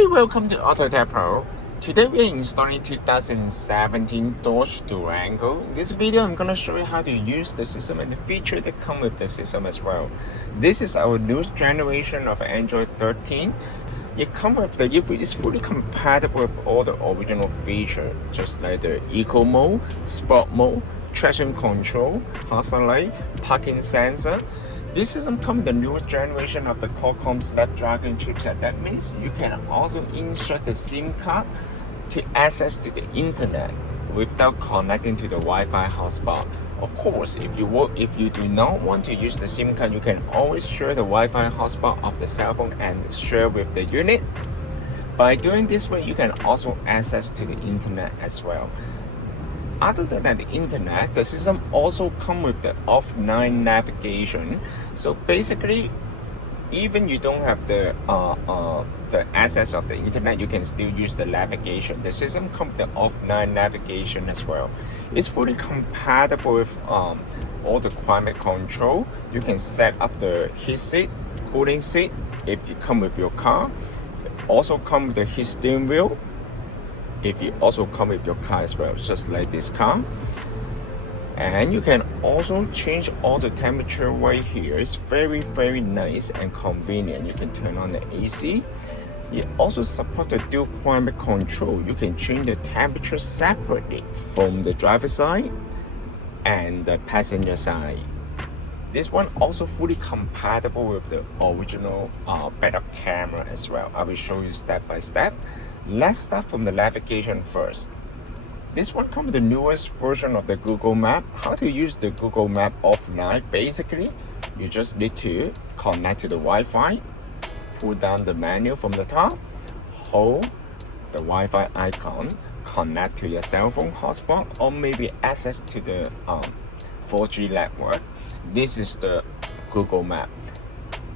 Hi, welcome to AutoTecPro. Today we are installing 2017 Dodge Durango. In this video, I'm going to show you how to use the system and the features that come with the system as well. This is our newest generation of Android 13. It comes with it's fully compatible with all the original features, just like the Eco Mode, Sport Mode, traction control, hazard light, parking sensor. This system comes with the newest generation of the Qualcomm Snapdragon chipset. That means you can also insert the SIM card to access to the internet without connecting to the Wi-Fi hotspot. Of course, if you do not want to use the SIM card, you can always share the Wi-Fi hotspot of the cell phone and share with the unit. By doing this way, you can also access to the internet as well. Other than the internet, the system also comes with the offline navigation. So basically, even you don't have the access of the internet, you can still use the navigation. The system comes with the offline navigation as well. It's fully compatible with all the climate control. You can set up the heat seat, cooling seat if you come with your car. It also comes with the heat steering wheel if you also come with your car as well, just like this car. And you can also change all the temperature right here. It's very nice and convenient. You can turn on the AC. It also supports the dual climate control. You can change the temperature separately from the driver side and the passenger side. This one also fully compatible with the original backup camera as well. I will show you step by step. Let's start from the navigation first. This one comes with the newest version of the Google Map. How to use the Google Map offline? Basically, you just need to connect to the Wi-Fi, pull down the menu from the top, hold the Wi-Fi icon, connect to your cell phone hotspot, or maybe access to the 4G network. This is the Google Map.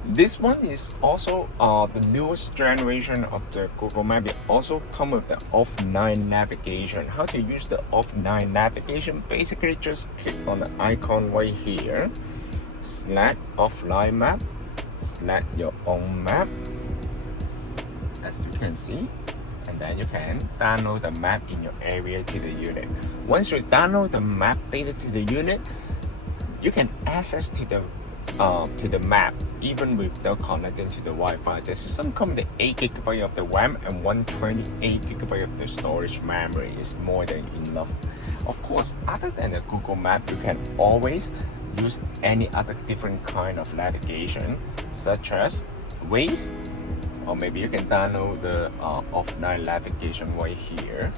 This one is also the newest generation of the Google Map. It also comes with the offline navigation. How to use the offline navigation? Basically, just click on the icon right here, select offline map, select your own map, as you can see, and then you can download the map in your area to the unit. Once you download the map data to the unit, you can access to the map even without connecting to the Wi-Fi. The system comes with 8 GB of the RAM and 128 GB of the storage memory. Is more than enough. Of course, other than the Google Map, you can always use any other different kind of navigation, such as Waze, or maybe you can download the offline navigation right here.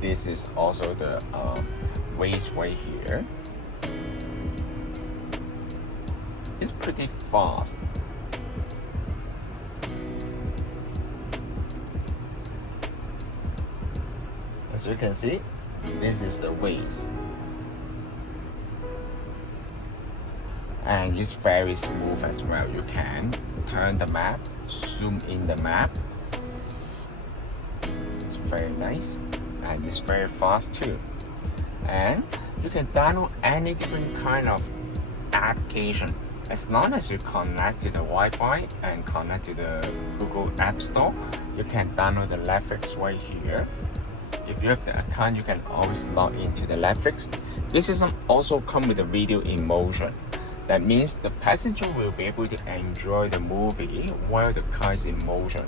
This is also the Waze right here. It's pretty fast. As you can see, this is the Waze. And it's very smooth as well. You can turn the map, zoom in the map. It's very nice and it's very fast too. And you can download any different kind of application. As long as you connect to the Wi-Fi and connect to the Google App Store, you can download the Netflix right here. If you have the account, you can always log into the Netflix. This system also comes with a video in motion. That means the passenger will be able to enjoy the movie while the car is in motion.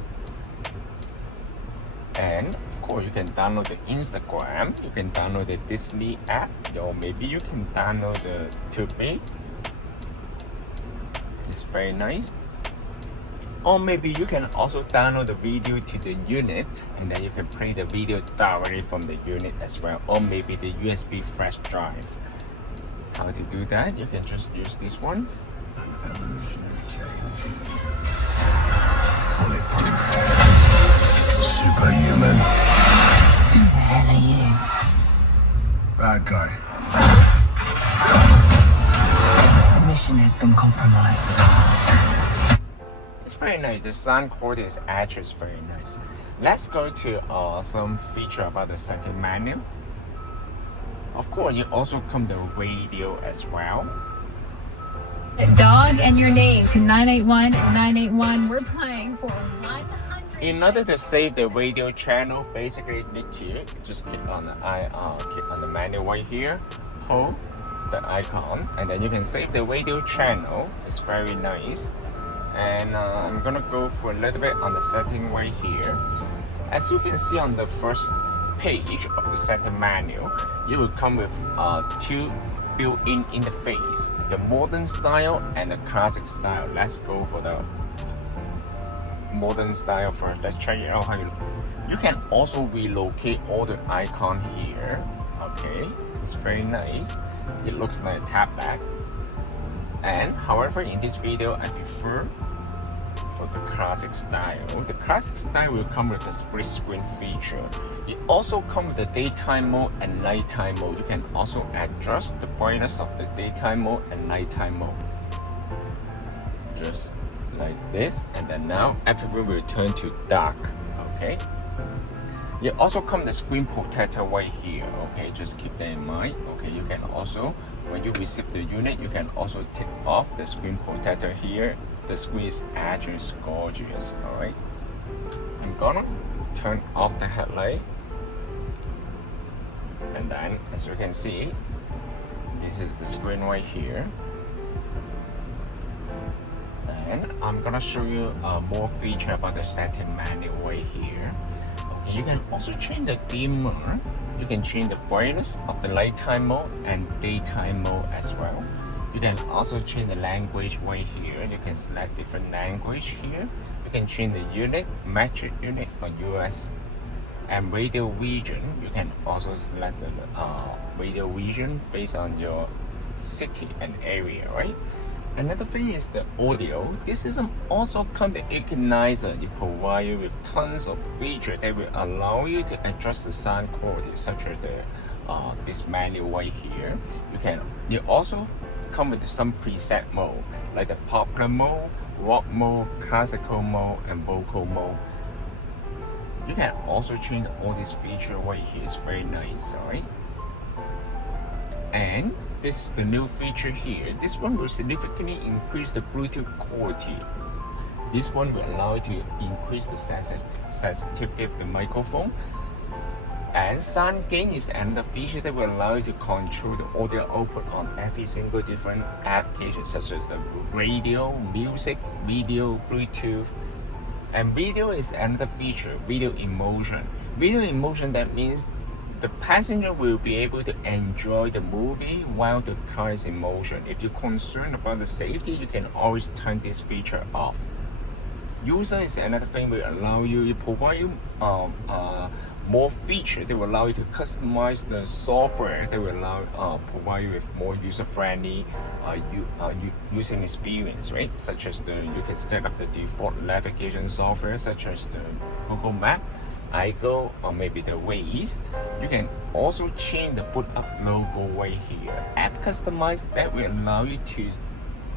And of course, you can download the Instagram, you can download the Disney app, or maybe you can download the Tubi. It's very nice. Or maybe you can also download the video to the unit, and then you can play the video directly from the unit as well, or maybe the USB flash drive. How to do that? You can just use this one. Superhuman. Who the hell are you? Bad guy. The mission has been compromised. It's very nice. The sound quality is actually very nice. Let's go to some feature about the setting menu. Of course, you also come the radio as well. Dog and your name to 981-981. We're playing for 100. In order to save the radio channel, basically you need to just click on the menu right here, hold the icon, and then you can save the radio channel. It's very nice. And I'm gonna go for a little bit on the setting right here. As you can see on the first page of the setting menu, you will come with two built-in interface, the modern style and the classic style. Let's go for the modern style first. Let's check it out how you can also relocate all the icon here. Okay, it's very nice. It looks like a tablet. And however, in this video I prefer for the classic style. The classic style will come with the split screen feature. It also comes with the daytime mode and nighttime mode. You can also adjust the brightness of the daytime mode and nighttime mode. Just like this, and then now everything will turn to dark. Okay. It also comes the screen protector right here. Okay, just keep that in mind. Okay, you can also, when you receive the unit, you can also take off the screen protector here. The screen is actually gorgeous. Alright, I'm gonna turn off the headlight, and then as you can see, this is the screen right here. And I'm gonna show you more feature about the setting menu right here. Okay, you can also change the dimmer. You can change the brightness of the nighttime mode and daytime mode as well. You can also change the language right here. You can select different language here. You can change the unit, metric unit or US. And radio region, you can also select the radio region based on your city and area, right? Another thing is the audio. This system also comes with equalizer. It provides you with tons of features that will allow you to adjust the sound quality, such as the this menu right here. You also come with some preset mode like the popular mode, rock mode, classical mode, and vocal mode. You can also change all these features right here. It's very nice, alright? And this is the new feature here. This one will significantly increase the Bluetooth quality. This one will allow you to increase the sensitivity of the microphone. And sound gain is another feature that will allow you to control the audio output on every single different application, such as the radio, music, video, Bluetooth. And video is another feature, video emotion. Video emotion, that means the passenger will be able to enjoy the movie while the car is in motion. If you're concerned about the safety, you can always turn this feature off. User is another thing will allow you, it provide you more features that will allow you to customize the software that will allow provide you with more user-friendly using experience, right? Such as you can set up the default navigation software, such as the Google Map, iGo, or maybe the Waze. You can also change the boot up logo right here. App customize, that will allow you to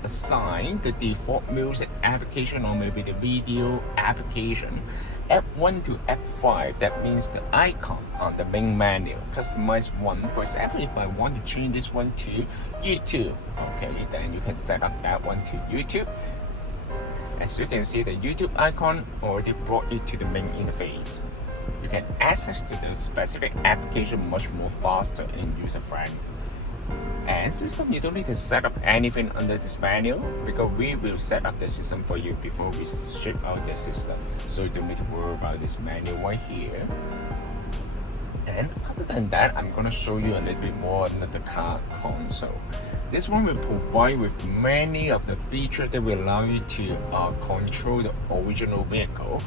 assign the default music application or maybe the video application. App 1 to App 5, that means the icon on the main menu. Customize one. For example, if I want to change this one to YouTube, okay, then you can set up that one to YouTube. As you can see, the YouTube icon already brought you to the main interface. You can access to the specific application much more faster and user-friendly. And system, you don't need to set up anything under this manual because we will set up the system for you before we ship out the system. So you don't need to worry about this manual right here. And other than that, I'm gonna show you a little bit more on the car console. This one will provide with many of the features that will allow you to control the original vehicle,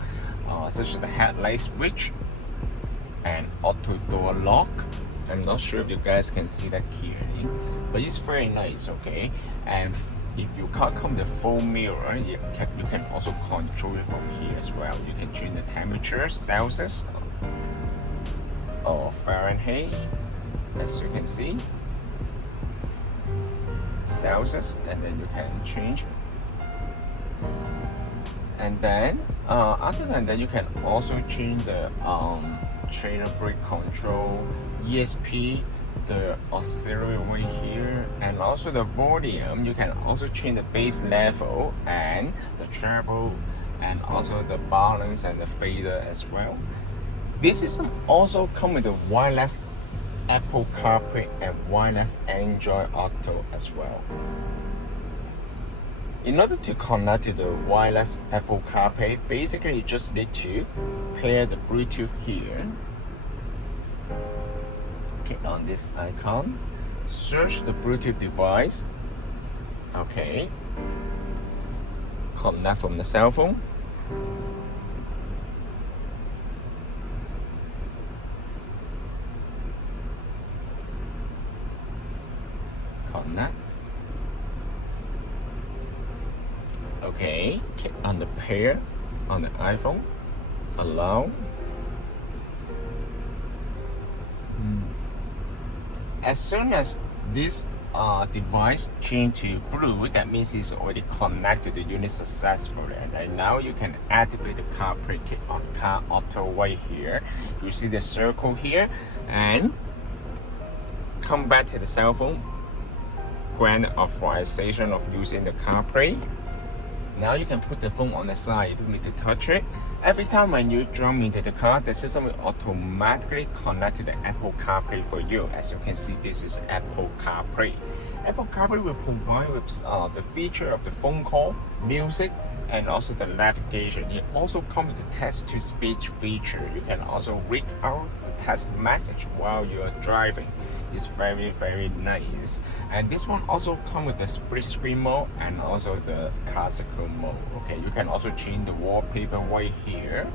such as the headlight switch and auto door lock. I'm not sure if you guys can see that clearly, but it's very nice, okay? And if your car comes with a full mirror, you can also control it from here as well. You can change the temperature, Celsius or Fahrenheit, as you can see. Celsius, and then you can change it. And then other than that, you can also change the trailer brake control, ESP, the auxiliary right here, and also the volume. You can also change the bass level and the treble, and also the balance and the fader as well. This system also comes with the wireless Apple CarPlay and wireless Android Auto as well. In order to connect to the wireless Apple CarPlay, basically you just need to pair the Bluetooth here. Click on this icon, search the Bluetooth device. Okay, connect from the cell phone. Connect. Okay, click on the pair on the iPhone. Allow. As soon as this device change to blue, that means it's already connected to the unit successfully. And now you can activate the CarPlay. Click on Car Auto right here. You see the circle here, and come back to the cell phone. Grant authorization of using the CarPlay. Now you can put the phone on the side. You don't need to touch it. Every time when you jump into the car, the system will automatically connect to the Apple CarPlay for you. As you can see, this is Apple CarPlay. Apple CarPlay will provide with the feature of the phone call, music, and also the navigation. It also comes with the text-to-speech feature. You can also read out the text message while you are driving. It's very, very nice. And this one also comes with the split screen mode and also the classical mode. Okay, you can also change the wallpaper right here.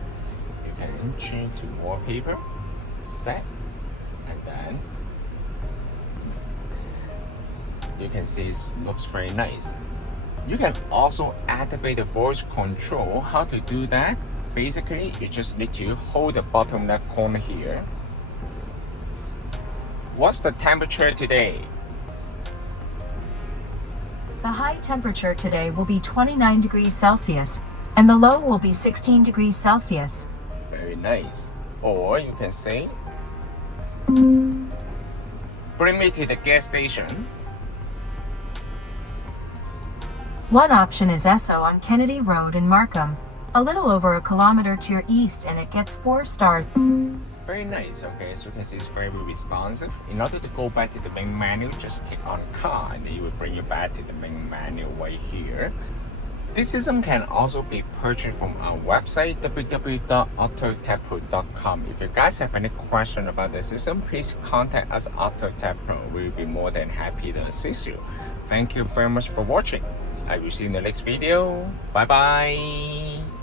You can change to wallpaper, set, and then you can see it looks very nice. You can also activate the voice control. How to do that? Basically, you just need to hold the bottom left corner here. What's the temperature today? The high temperature today will be 29 degrees Celsius, and the low will be 16 degrees Celsius. Very nice. Or you can say, bring me to the gas station. One option is Esso on Kennedy Road in Markham, a little over a kilometer to your east, and it gets 4 stars. Very nice. Okay, so you can see it's very responsive. In order to go back to the main menu, just click on car and it will bring you back to the main menu right here. This system can also be purchased from our website www.AutoTecPro.com. If you guys have any question about the system, please contact us AutoTecPro. We'll be more than happy to assist you. Thank you very much for watching. I will see you in the next video. Bye bye.